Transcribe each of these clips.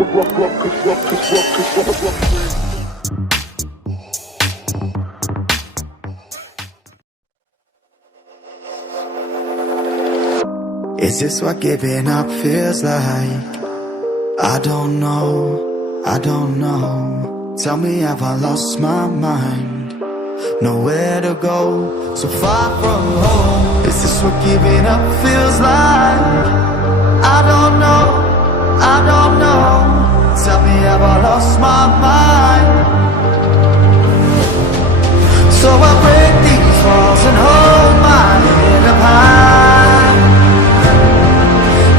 Is this what giving up feels like? I don't know, I don't know. Tell me, have I lost my mind? Nowhere to go, so far from home. Is this what giving up feels like? I don't know, I don't know. Tell me, have I lost my mind? So I break these walls and hold my head up high,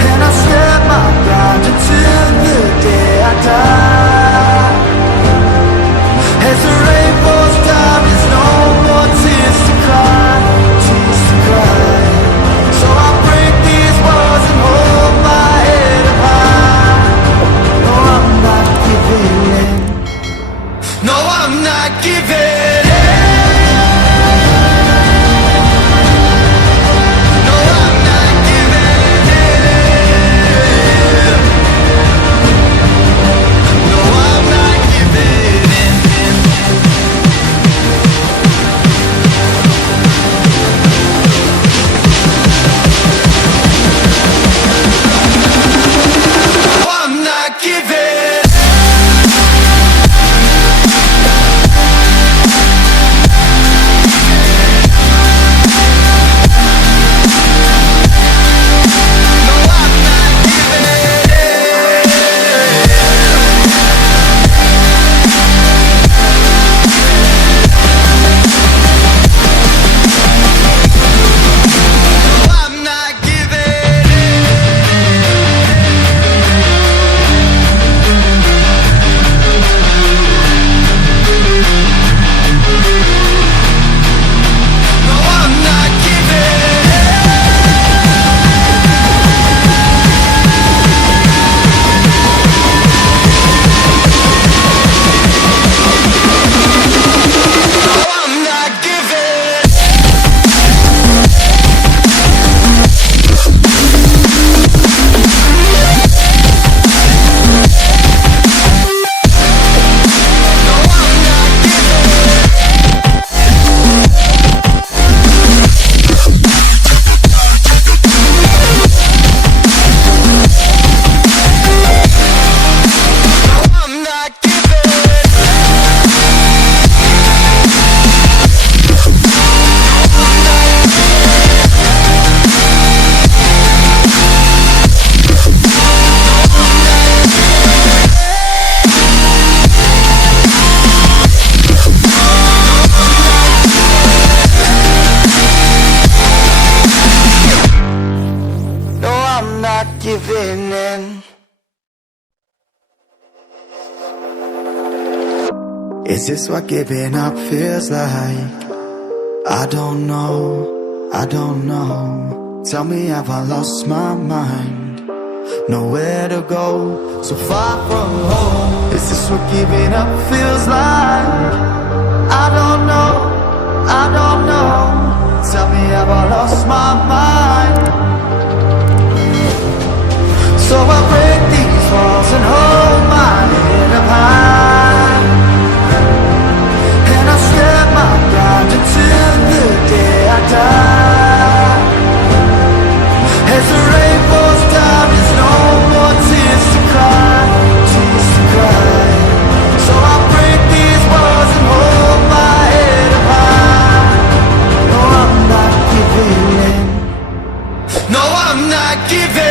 and I step my ground until the day I die. As the rain falls down, there's no more tears to cry, tears to cry. So I break these walls and hold my head up high. No, I'm not giving in. No, I'm not giving in. No, I'm not giving in. No, I'm not giving in. No, I'm not giving. Giving in. Is this what giving up feels like? I don't know, I don't know. Tell me, have I lost my mind? Nowhere to go, so far from home. Is this what giving up feels like? I don't know, I don't know. Tell me, have I lost my mind? So I break these walls and hold my head up high, and I step my ground until the day I die. As the rain falls down, there's no more tears to cry, tears to cry. So I break these walls and hold my head up high. No, I'm not giving in. No, I'm not giving in.